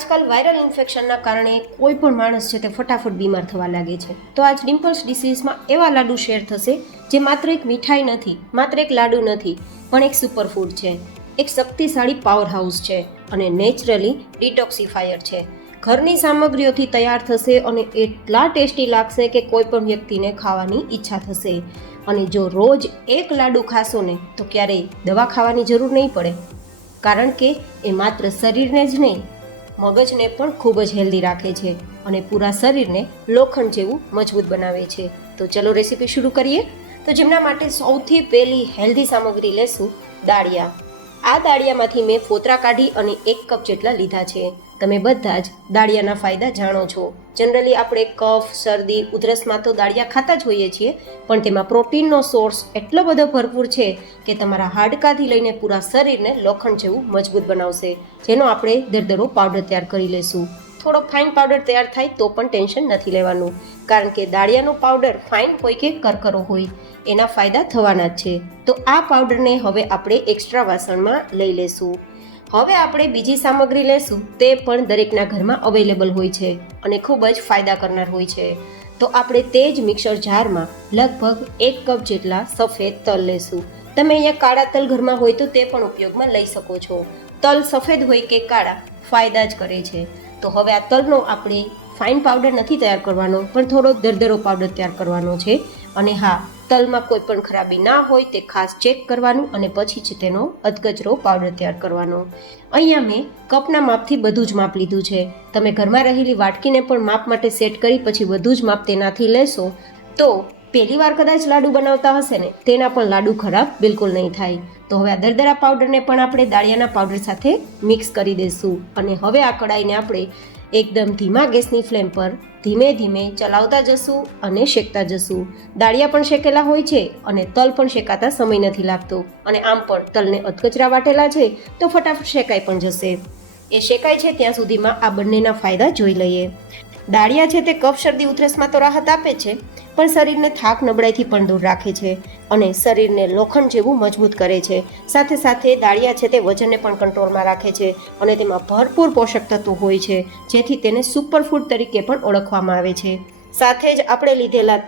આજકાલ વાયરલ ઇન્ફેક્શનના કારણે કોઈ પણ માણસ છે તે ફટાફટ બીમાર થવા લાગે છે. તો આજ ડિમ્પલ્સ ડિસીઝમાં એવા લાડુ શેર થશે જે માત્ર એક મીઠાઈ નથી, માત્ર એક લાડુ નથી, પણ એક સુપરફૂડ છે, એક શક્તિશાળી પાવર હાઉસ છે અને નેચરલી ડિટોક્સિફાયર છે. ઘરની સામગ્રીઓથી તૈયાર થશે અને એટલા ટેસ્ટી લાગશે કે કોઈ પણ વ્યક્તિને ખાવાની ઈચ્છા થશે. અને જો રોજ એક લાડુ ખાશો ને તો ક્યારેય દવા ખાવાની જરૂર નહીં પડે, કારણ કે એ માત્ર શરીરને જ નહીં, મગજને પણ ખૂબ જ હેલ્ધી રાખે છે અને પૂરા શરીરને લોખંડ જેવું મજબૂત બનાવે છે. તો ચલો રેસીપી શરૂ કરીએ. તો જેમના માટે સૌથી પહેલી હેલ્ધી સામગ્રી લેશું દાળિયા. આ દાળિયામાંથી મેં ફોતરા કાઢી અને 1 કપ જેટલા લીધા છે. તમે બધા જ દાળિયાના ફાયદા જાણો છો. જનરલી આપણે કફ, શરદી, ઉધરસમાં તો દાળિયા ખાતા જ હોઈએ છીએ, પણ તેમાં પ્રોટીનનો સોર્સ એટલો બધો ભરપૂર છે કે તમારા હાડકાથી લઈને પૂરા શરીરને લોખંડ જેવું મજબૂત બનાવશે, જેનો આપણે દરદરો પાવડર તૈયાર કરી લેશું. થોડો ફાઇન પાવડર તૈયાર થાય તો પણ ટેન્શન નથી લેવાનું, કારણ કે દાળિયાનો પાવડર ફાઇન હોય કે કરકરો હોય, એના ફાયદા થવાના જ છે. તો આ પાવડરને હવે આપણે એક્સ્ટ્રા વાસણમાં લઈ લેશું. હવે આપણે બીજી સામગ્રી લેશું, તે પણ દરેકના ઘરમાં અવેલેબલ હોય છે અને ખૂબ જ ફાયદા કરનાર હોય છે. તો આપણે તે જ મિક્સર જારમાં લગભગ 1 કપ જેટલા સફેદ તલ લેશું. તમે અહીંયા કાળા તલ ઘરમાં હોય તો તે પણ ઉપયોગમાં લઈ શકો છો. તલ સફેદ હોય કે કાળા, ફાયદા જ કરે છે. તો હવે આ તલનો આપણે ફાઇન પાવડર નથી તૈયાર કરવાનો, પણ થોડો દરદરો પાવડર તૈયાર કરવાનો છે. અને હા, તલમાં કોઈ પણ ખરાબી ના હોય તે ખાસ ચેક કરવાનું અને પછી જ તેનો અધકચરો પાવડર તૈયાર કરવાનો. અહીંયા મેં કપના માપથી બધું જ માપ લીધું છે. તમે ઘરમાં રહેલી વાટકીને પણ માપ માટે સેટ કરી પછી બધું જ માપ તેનાથી લેશો તો પહેલી વાર કદાચ લાડુ બનાવતા હશે ને તેના પણ લાડુ ખરાબ બિલકુલ નહીં થાય. તો હવે આ દરદરા પાવડરને પણ આપણે દાળિયાના પાવડર સાથે મિક્સ કરી દઈશું. અને હવે આ કડાઈને આપણે એકદમ ધીમા ગેસની ફ્લેમ પર ધીમે ધીમે ચલાવતા જશું અને શેકતા જશું. દાળિયા પણ શેકેલા હોય છે અને તલ પણ શેકાતા સમય નથી લાગતો, અને આમ પણ તલને અધકચરા વાટેલા છે તો ફટાફટ શેકાઈ પણ જશે. એ શેકાય છે ત્યાં સુધીમાં આ બંનેના ફાયદા જોઈ લઈએ. દાળિયા છે તે કફ, શરદી, ઉધરસમાં તો રાહત આપે છે, પણ શરીરને થાક, નબળાઈથી પણ દૂર રાખે છે અને શરીરને લોખંડ જેવું મજબૂત કરે છે. સાથે સાથે દાળિયા છે તે વજનને પણ કંટ્રોલમાં રાખે છે અને તેમાં ભરપૂર પોષક તત્વો હોય છે, જેથી તેને સુપરફૂડ તરીકે પણ ઓળખવામાં આવે છે. સાથે જ આપણે લીધેલા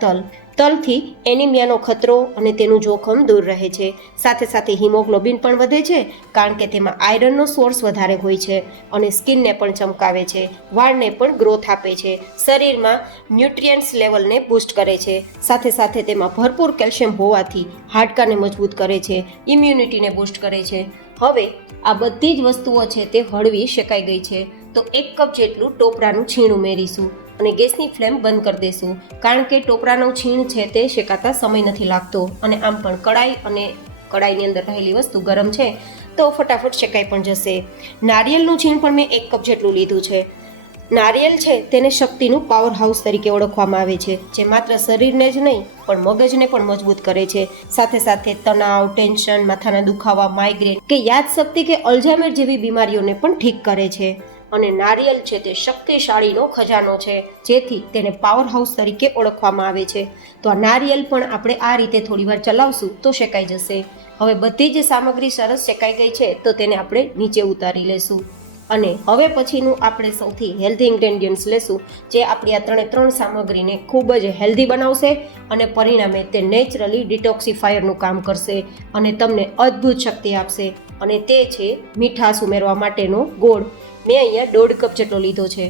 તલથી એનિમિયાનો ખતરો અને તેનું જોખમ દૂર રહે છે. સાથે સાથે હિમોગ્લોબિન પણ વધે છે, કારણ કે તેમાં આયરનનો સોર્સ વધારે હોય છે અને સ્કિનને પણ ચમકાવે છે, વાળને પણ ગ્રોથ આપે છે, શરીરમાં ન્યુટ્રિયન્ટ્સ લેવલને બૂસ્ટ કરે છે. સાથે સાથે તેમાં ભરપૂર કેલ્શિયમ હોવાથી હાડકાને મજબૂત કરે છે, ઇમ્યુનિટીને બૂસ્ટ કરે છે. હવે આ બધી જ વસ્તુઓ છે તે હળવી શેકાઈ ગઈ છે. તો 1 કપ જેટલું ટોપરાનું છીણ ઉમેરીશું અને ગેસની ફ્લેમ બંધ કરી દઈશું, કારણ કે ટોપરાનું છીણ છે તે શેકાતા સમય નથી લાગતો અને આમ પણ કડાઈની અંદર રહેલી વસ્તુ ગરમ છે તો ફટાફટ શેકાઈ પણ જશે. નારિયેળનું છીણ પણ મેં 1 કપ જેટલું લીધું છે. નારિયેળ છે તેને શક્તિનું પાવર હાઉસ તરીકે ઓળખવામાં આવે છે, જે માત્ર શરીરને જ નહીં પણ મગજને પણ મજબૂત કરે છે. સાથે સાથે તણાવ, ટેન્શન, માથાના દુખાવા, માઇગ્રેન કે યાદશક્તિ કે અલ્ઝાઇમર જેવી બીમારીઓને પણ ઠીક કરે છે. અને નારિયેળ છે તે શક્તિશાળીનો ખજાનો છે, જેથી તેને પાવર હાઉસ તરીકે ઓળખવામાં આવે છે. તો આ નારિયેળ પણ આપણે આ રીતે થોડીવાર ચલાવશું તો શેકાઈ જશે. હવે બધી જ સામગ્રી સરસ શેકાઈ ગઈ છે તો તેને આપણે નીચે ઉતારી લેશું. અને હવે પછીનું આપણે સૌથી હેલ્ધી ઇન્ગ્રેડિયન્ટ્સ લેશું, જે આપણી આ 3 સામગ્રીને ખૂબ જ હેલ્ધી બનાવશે અને પરિણામે તે નેચરલી ડિટોક્સિફાયરનું કામ કરશે અને તમને અદ્ભુત શક્તિ આપશે. અને તે છે મીઠાશ ઉમેરવા માટેનો ગોળ. મેં અહીંયા 1.5 કપ જેટલો લીધો છે.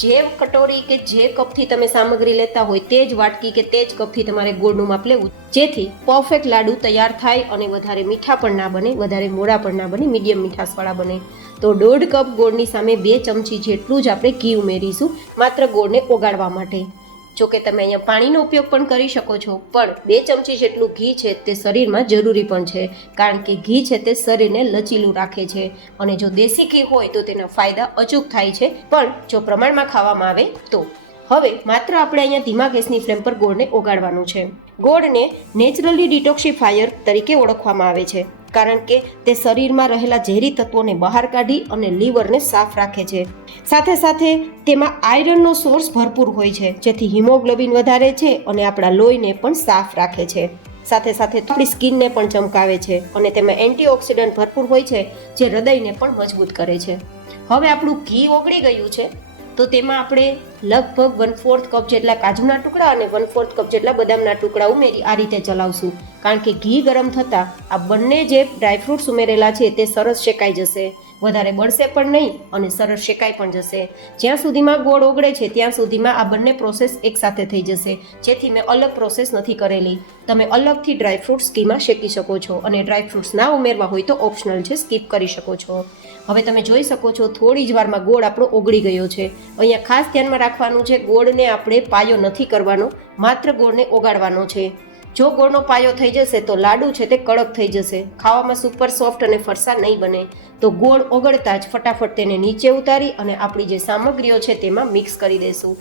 જે કટોરી કે જે કપથી તમે સામગ્રી લેતા હોય તે જ વાટકી કે તે જ કપથી તમારે ગોળનું માપ લેવું, જેથી પરફેક્ટ લાડુ તૈયાર થાય અને વધારે મીઠા પણ ના બને, વધારે મોડા પણ ના બને, મીડિયમ મીઠાશવાળા બને. તો 1.5 કપ ગોળની સામે 2 ચમચી જેટલું જ આપણે ઘી ઉમેરીશું, માત્ર ગોળને ઓગાળવા માટે. જો કે તમે અહીંયા પાણીનો ઉપયોગ પણ કરી શકો છો, પણ 2 ચમચી જેટલું ઘી છે તે શરીરમાં જરૂરી પણ છે, કારણ કે ઘી છે તે શરીરને લચીલું રાખે છે અને જો દેશી ઘી હોય તો તેના ફાયદા અચૂક થાય છે, પણ જો પ્રમાણમાં ખાવામાં આવે તો. હવે માત્ર આપણે અહીંયા ધીમા ગેસની ફ્લેમ પર ગોળને ઓગાળવાનું છે. ગોળને નેચરલી ડિટોક્સિફાયર તરીકે ઓળખવામાં આવે છે, કારણ કે તે શરીરમાં રહેલા ઝેરી તત્વોને બહાર કાઢી અને લીવરને સાફ રાખે છે. સાથે સાથે તેમાં આયરનનો સોર્સ ભરપૂર હોય છે, જેથી હિમોગ્લોબિન વધારે છે અને આપણા લોહીને પણ સાફ રાખે છે. સાથે સાથે આપણી સ્કિનને પણ ચમકાવે છે અને તેમાં એન્ટીઓક્સિડન્ટ ભરપૂર હોય છે, જે હૃદયને પણ મજબૂત કરે છે. હવે આપણું ઘી ઓગળી ગયું છે તો તેમાં આપણે લગભગ 1/4 કપ જેટલા કાજુના ટુકડા અને 1/4 કપ જેટલા બદામના ટુકડા ઉમેરી આ રીતે ચલાવશું. કારણ કે ઘી ગરમ થતાં આ બંને જે ડ્રાયફ્રૂટ્સ ઉમેરેલા છે તે સરસ શેકાઈ જશે, વધારે બળશે પણ નહીં અને સરસ શેકાઈ પણ જશે. જ્યાં સુધીમાં ગોળ ઓગળે છે ત્યાં સુધીમાં આ બંને પ્રોસેસ એકસાથે થઈ જશે, જેથી મેં અલગ પ્રોસેસ નથી કરેલી. તમે અલગથી ડ્રાયફ્રૂટ્સ ઘીમાં શેકી શકો છો અને ડ્રાયફ્રૂટ્સ ના ઉમેરવા હોય તો ઓપ્શનલ છે, સ્કીપ કરી શકો છો. હવે તમે જોઈ શકો છો થોડી જ વારમાં ગોળ આપણો ઓગળી ગયો છે. અહીંયા ખાસ ધ્યાનમાં રાખવાનું છે, ગોળને આપણે પાયો નથી કરવાનો, માત્ર ગોળને ઓગાળવાનો છે. જો ગોળનો પાયો થઈ જશે તો લાડુ છે તે કડક થઈ જશે, ખાવામાં સુપર સોફ્ટ અને ફરસા નહીં બને. તો ગોળ ઓગળતા જ ફટાફટ તેને નીચે ઉતારી અને આપણી જે સામગ્રીઓ છે તેમાં મિક્સ કરી દઈશું.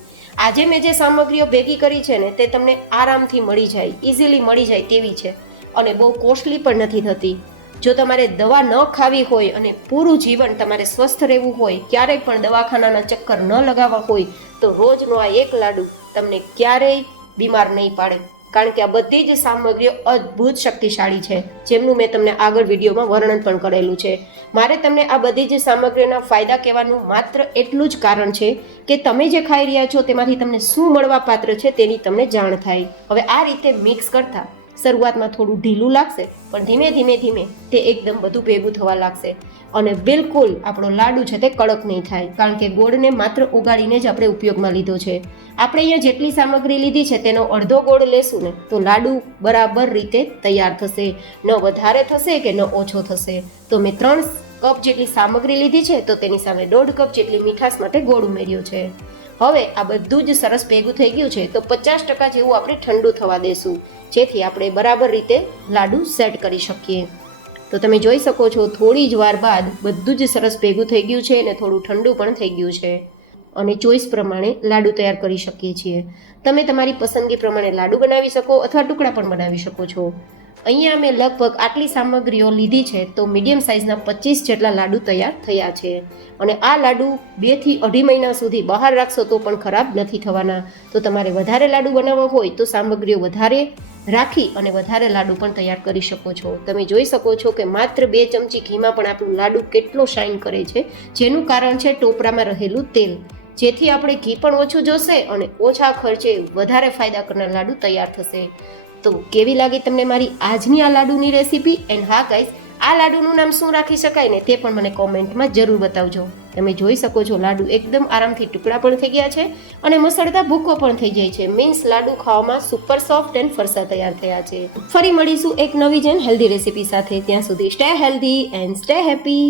આજે મેં જે સામગ્રીઓ ભેગી કરી છે ને તે તમને આરામથી મળી જાય, ઇઝીલી મળી જાય તેવી છે અને બહુ કોસ્ટલી પણ નથી થતી. જો તમારે દવા ન ખાવી હોય અને પૂરું જીવન તમારે સ્વસ્થ રહેવું હોય, ક્યારેય પણ દવાખાનાના ચક્કર ન લગાવવા હોય તો રોજનો આ એક લાડુ તમને ક્યારેય બીમાર નહીં પાડે. કારણ કે આ બધી જ સામગ્રીઓ અદ્ભુત શક્તિશાળી છે, જેમનું મેં તમને આગળ વિડીયોમાં વર્ણન પણ કરેલું છે. મારે તમને આ બધી જ સામગ્રીઓના ફાયદા કહેવાનું માત્ર એટલું જ કારણ છે કે તમે જે ખાઈ રહ્યા છો તેમાંથી તમને શું મળવા પાત્ર છે તેની તમને જાણ થાય. હવે આ રીતે મિક્સ કરતા શરૂઆતમાં થોડું ઢીલું લાગશે, પણ ધીમે ધીમે તે એકદમ બધું ભેગું થવા લાગશે અને બિલકુલ આપણો લાડુ છે તે કડક નહીં થાય. કારણ કે ગોળને માત્ર ઓગાળીને જ આપણે ઉપયોગમાં લીધો છે. આપણે અહીંયા જેટલી સામગ્રી લીધી છે તેનો અડધો ગોળ લેશું ને તો લાડુ બરાબર રીતે તૈયાર થશે, ન વધારે થશે કે ન ઓછો થશે. તો મેં 3 કપ જેટલી સામગ્રી લીધી છે તો તેની સામે 1.5 કપ જેટલી મીઠાશ માટે ગોળ ઉમેર્યો છે. હવે આ બધું જ સરસ ભેગું થઈ ગયું છે તો 50% જેવું આપણે ઠંડુ થવા દેશું, જેથી આપણે બરાબર રીતે લાડુ સેટ કરી શકીએ. તો તમે જોઈ શકો છો થોડી જ વાર બાદ બધું જ સરસ ભેગું થઈ ગયું છે અને થોડું ઠંડુ પણ થઈ ગયું છે અને ચોઈસ પ્રમાણે લાડુ તૈયાર કરી શકીએ છીએ. તમે તમારી પસંદગી પ્રમાણે લાડુ બનાવી શકો અથવા ટુકડા પણ બનાવી શકો છો. અહીંયા મેં લગભગ આટલી સામગ્રીઓ લીધી છે તો મીડિયમ સાઇઝના 25 જેટલા લાડુ તૈયાર થયા છે અને આ લાડુ 2 થી 2.5 મહિના સુધી બહાર રાખશો તો પણ ખરાબ નથી થવાના. તો તમારે વધારે લાડુ બનાવવા હોય તો સામગ્રીઓ વધારે રાખી અને વધારે લાડુ પણ તૈયાર કરી શકો છો. તમે જોઈ શકો છો કે માત્ર 2 ચમચી ઘીમાં પણ આપણું લાડુ કેટલો શાઇન કરે છે, જેનું કારણ છે ટોપરામાં રહેલું તેલ, જેથી આપણે ઘી પણ ઓછું જોશે અને ઓછા ખર્ચે વધારે ફાયદા કરનાર લાડુ તૈયાર થશે. તો કેવી લાગી તમને મારી આજની આ લાડુની રેસીપી? એન્ડ હા ગાઈઝ, આ લાડુનું નામ શું રાખી શકાય ને તે પણ મને કોમેન્ટમાં જરૂર બતાવજો. તમે જોઈ શકો છો લાડુ એકદમ આરામથી ટુકડા પણ થઈ ગયા છે અને મસળતા ભૂકો પણ થઈ જાય છે. મીન્સ લાડુ ખાવામાં સુપર સોફ્ટ એન્ડ ફરસા તૈયાર થયા છે. ફરી મળીશું એક નવી જ હેલ્ધી રેસીપી સાથે. ત્યાં સુધી stay healthy and stay happy.